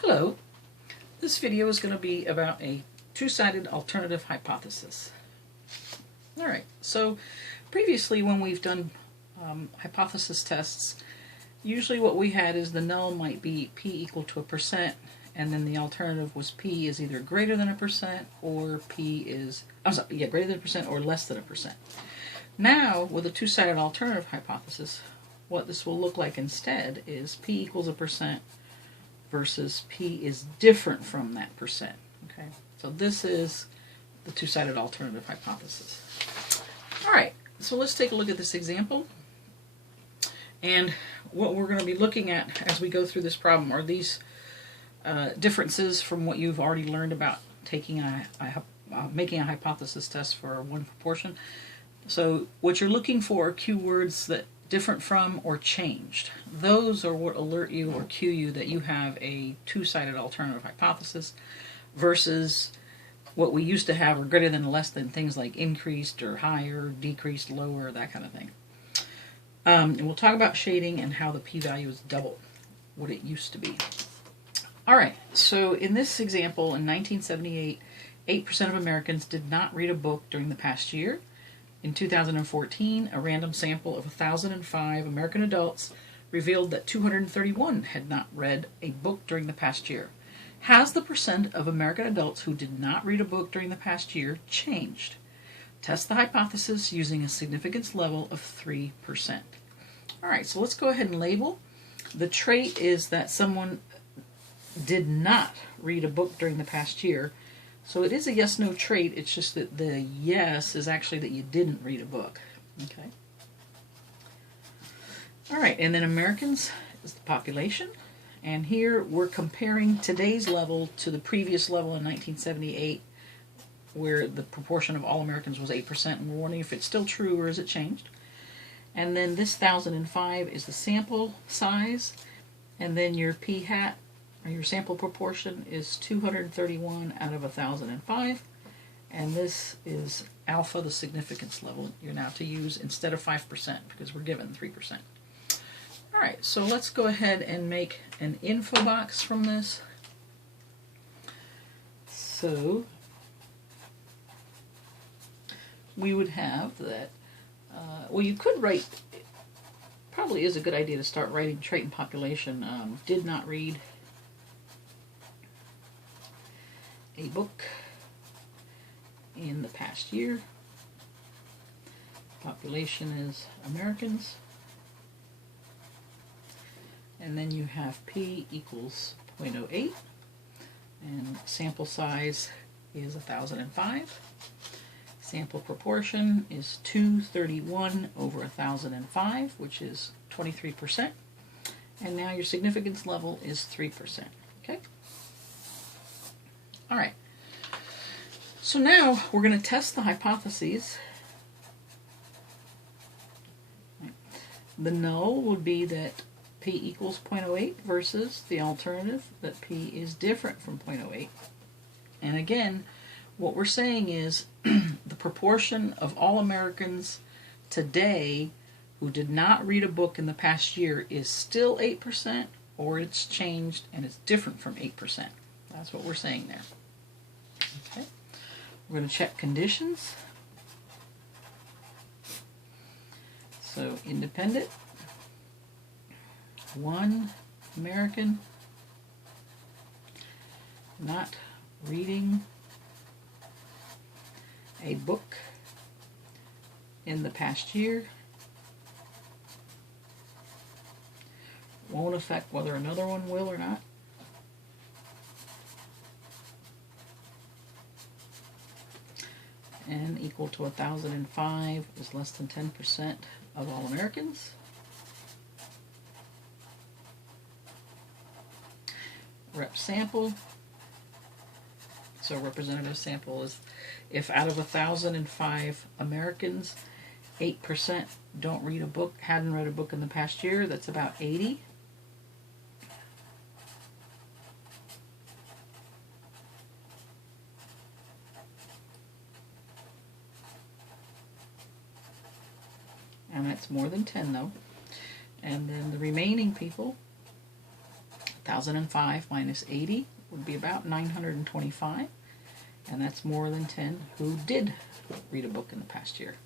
Hello, this video is going to be about a two-sided alternative hypothesis. Alright, so previously when we've done hypothesis tests, usually what we had is the null might be p equal to 1%, and then the alternative was p is either greater than 1% or p is, greater than 1% or less than 1%. Now, with a two-sided alternative hypothesis, what this will look like instead is p equals 1% versus p is different from that percent. Okay, so this is the two-sided alternative hypothesis. All right, so let's take a look at this example. And what we're going to be looking at as we go through this problem are these differences from what you've already learned about taking making a hypothesis test for one proportion. So what you're looking for are keywords that different from or changed. Those are what alert you or cue you that you have a two-sided alternative hypothesis versus what we used to have are greater than or less than, things like increased or higher, decreased, lower, that kind of thing. And we'll talk about shading and how the p-value is double what it used to be. Alright, so in this example, in 1978, 8% of Americans did not read a book during the past year. In 2014, a random sample of 1,005 American adults revealed that 231 had not read a book during the past year. Has the percent of American adults who did not read a book during the past year changed? Test the hypothesis using a significance level of 3%. All right, so let's go ahead and label. The trait is that someone did not read a book during the past year. So it is a yes-no trait, it's just that the yes is actually that you didn't read a book. Okay. All right, and then Americans is the population. And here we're comparing today's level to the previous level in 1978, where the proportion of all Americans was 8%, and we're wondering if it's still true or has it changed. And then this 1,005 is the sample size, and then your p-hat, or your sample proportion, is 231 out of 1,005, and this is alpha, the significance level you're now to use instead of 5% because we're given 3%. All right, so let's go ahead and make an info box from this. So we would have that, well, you could write, probably is a good idea to start writing trait and population. Did not read a book in the past year. Population is Americans. And then you have p equals 0.08, and sample size is 1,005. Sample proportion is 231 over 1,005, which is 23%. And now your significance level is 3%. Okay? All right. So now we're going to test the hypotheses. The null would be that p equals 0.08 versus the alternative that p is different from 0.08. And again, what we're saying is the proportion of all Americans today who did not read a book in the past year is still 8%, or it's changed and it's different from 8%. That's what we're saying there. Okay. We're going to check conditions. So independent, 1 American not reading a book in the past year won't affect whether another one will or not. N equal to 1,005 is less than 10% of all Americans. Rep sample. So representative sample is if out of 1,005 Americans, 8% don't read a book, hadn't read a book in the past year, that's about 80. And that's more than 10 though. And then the remaining people, 1,005 minus 80 would be about 925, and that's more than 10 who did read a book in the past year.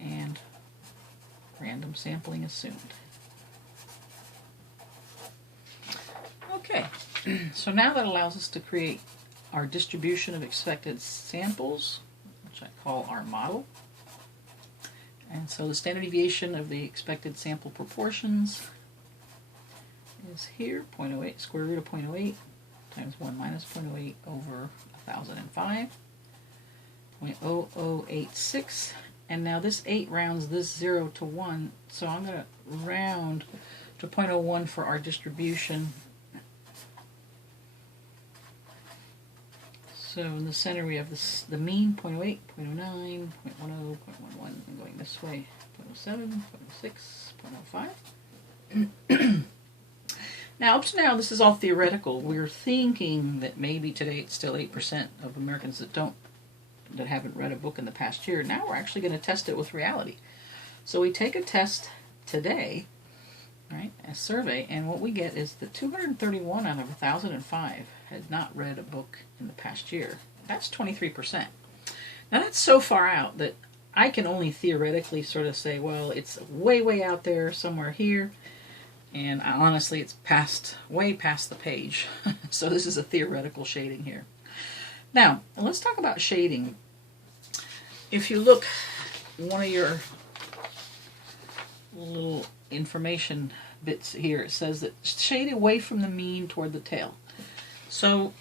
And random sampling assumed. Okay, so now that allows us to create our distribution of expected samples, which I call our model. And so the standard deviation of the expected sample proportions is here, 0.08, square root of 0.08 times 1 minus 0.08 over 1,005, 0.0086. And now this 8 rounds this 0 to 1, so I'm going to round to 0.01 for our distribution. So in the center we have this, the mean, 0.08, 0.09, 0.10, 0.11, and going this way, 0.07, 0.06, 0.05. Now, up to now, this is all theoretical. We're thinking that maybe today it's still 8% of Americans that haven't read a book in the past year. Now we're actually going to test it with reality. So we take a test today, right, a survey, and what we get is that 231 out of 1,005 had not read a book in the past year. That's 23%. Now that's so far out that I can only theoretically sort of say, well, it's way, way out there somewhere here. And honestly, it's way past the page. So this is a theoretical shading here. Now, let's talk about shading. If you look, one of your little information bits here, it says that shade away from the mean toward the tail. So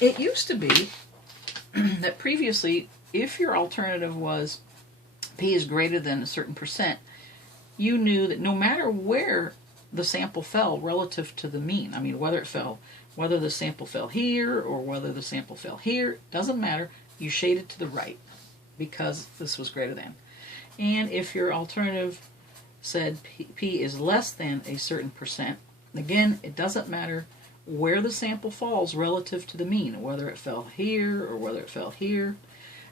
it used to be that previously, if your alternative was p is greater than a certain percent, you knew that no matter where the sample fell relative to the mean, I mean whether the sample fell here or whether the sample fell here, doesn't matter, you shaded to the right because this was greater than. And if your alternative said p is less than a certain percent, again, it doesn't matter where the sample falls relative to the mean, whether it fell here or whether it fell here,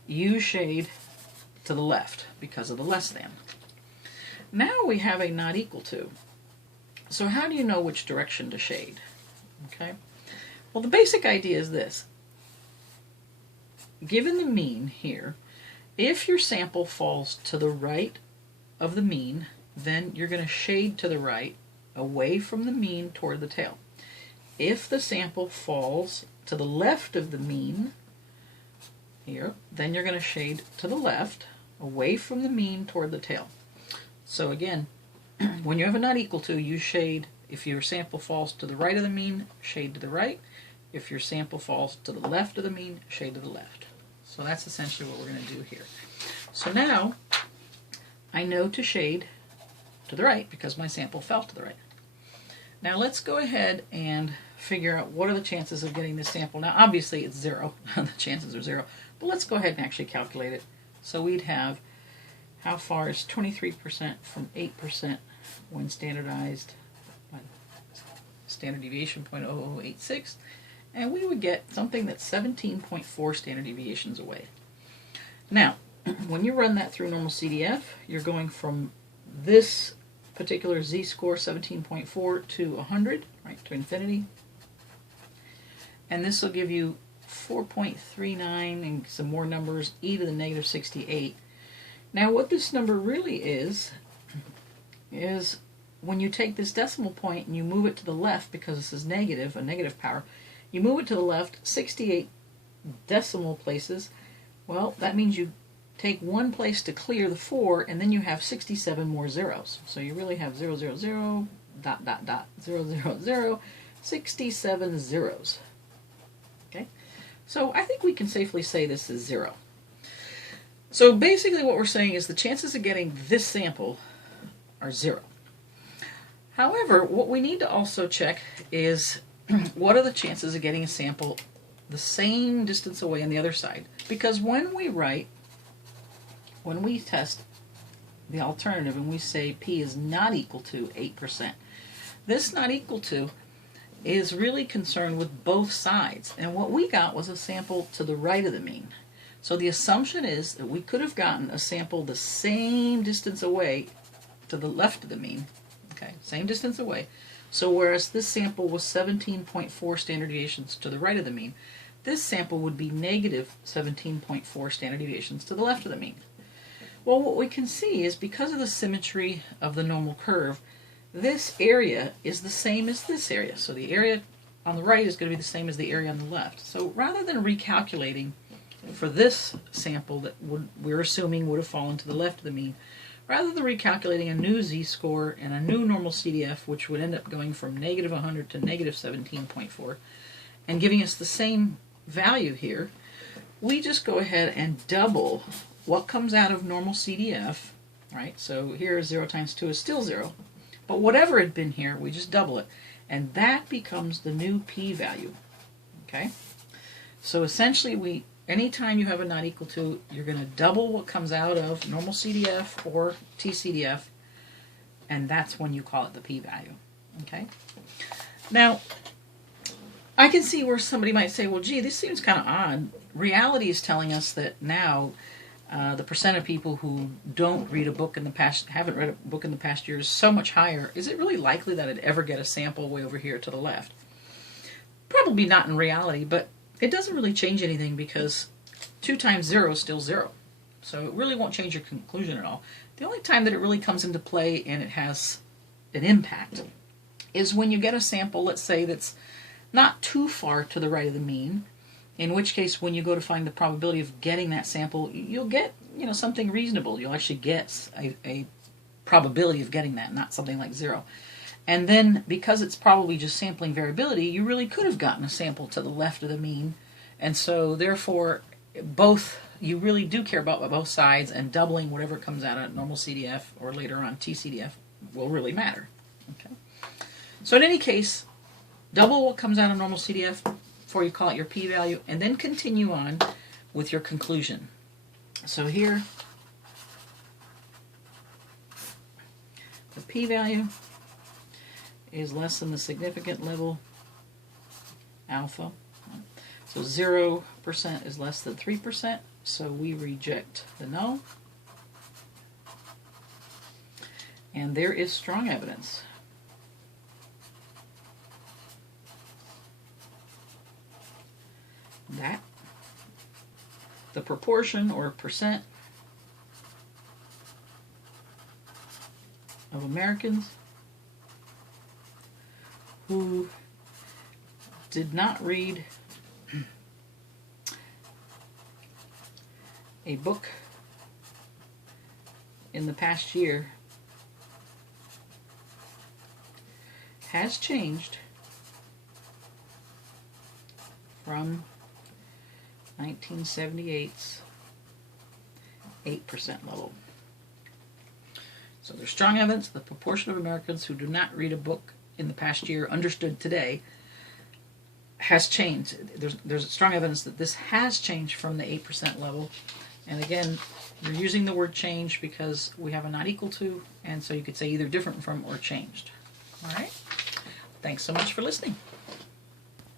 you shade to the left because of the less than. Now we have a not equal to. So how do you know which direction to shade? Okay. Well, the basic idea is this. Given the mean here, if your sample falls to the right of the mean, then you're going to shade to the right, away from the mean toward the tail. If the sample falls to the left of the mean, here, then you're going to shade to the left, away from the mean toward the tail. So again, when you have a not equal to, you shade, if your sample falls to the right of the mean, shade to the right. If your sample falls to the left of the mean, shade to the left. So that's essentially what we're going to do here. So now, I know to shade to the right because my sample fell to the right. Now let's go ahead and figure out what are the chances of getting this sample. Now obviously it's 0, the chances are 0, but let's go ahead and actually calculate it. So we'd have, how far is 23% from 8% when standardized by standard deviation 0.0086, and we would get something that's 17.4 standard deviations away. Now, when you run that through normal CDF, you're going from this particular z-score 17.4 to 100, right, to infinity, and this will give you 4.39 and some more numbers, e to the negative 68. Now what this number really is when you take this decimal point and you move it to the left, because this is negative, a negative power, you move it to the left 68 decimal places. Well, that means you take one place to clear the 4, and then you have 67 more zeros. So you really have 0, 0, 0, dot, dot, dot, 0, 0, 0, 67 zeros. Okay? So I think we can safely say this is 0. So basically what we're saying is the chances of getting this sample are 0. However, what we need to also check is what are the chances of getting a sample the same distance away on the other side? Because when we test the alternative and we say p is not equal to 8%, this not equal to is really concerned with both sides. And what we got was a sample to the right of the mean. So the assumption is that we could have gotten a sample the same distance away to the left of the mean, okay, same distance away, So whereas this sample was 17.4 standard deviations to the right of the mean, this sample would be negative 17.4 standard deviations to the left of the mean. Well, what we can see is because of the symmetry of the normal curve, this area is the same as this area. So the area on the right is going to be the same as the area on the left. So rather than recalculating for this sample that we're assuming would have fallen to the left of the mean, rather than recalculating a new z-score and a new normal CDF, which would end up going from negative 100 to negative 17.4, and giving us the same value here, we just go ahead and double what comes out of normal CDF, right? So here 0 times 2 is still 0, but whatever had been here, we just double it, and that becomes the new p-value, okay? So essentially, anytime you have a not equal to, you're going to double what comes out of normal CDF or TCDF, and that's when you call it the p-value, okay? Now, I can see where somebody might say, well, gee, this seems kind of odd. Reality is telling us that now the percent of people who don't read a book in the past, haven't read a book in the past year is so much higher. Is it really likely that I'd ever get a sample way over here to the left? Probably not in reality, but it doesn't really change anything because 2 times 0 is still 0. So it really won't change your conclusion at all. The only time that it really comes into play and it has an impact is when you get a sample, let's say, that's not too far to the right of the mean, in which case when you go to find the probability of getting that sample, you'll get, something reasonable. You'll actually get a probability of getting that, not something like 0. And then because it's probably just sampling variability, you really could have gotten a sample to the left of the mean. And so therefore, you really do care about both sides, and doubling whatever comes out of normal CDF or later on TCDF will really matter. Okay. So in any case, double what comes out of normal CDF before you call it your p-value, and then continue on with your conclusion. So here, the p-value is less than the significant level alpha. So 0% is less than 3%, so we reject the null. And there is strong evidence that the proportion or percent of Americans who did not read a book in the past year has changed from 1978's 8% level. So there's strong evidence the proportion of Americans who do not read a book in the past year, understood today, has changed. There's strong evidence that this has changed from the 8% level. And again, we're using the word change because we have a not equal to, and so you could say either different from or changed. All right? Thanks so much for listening.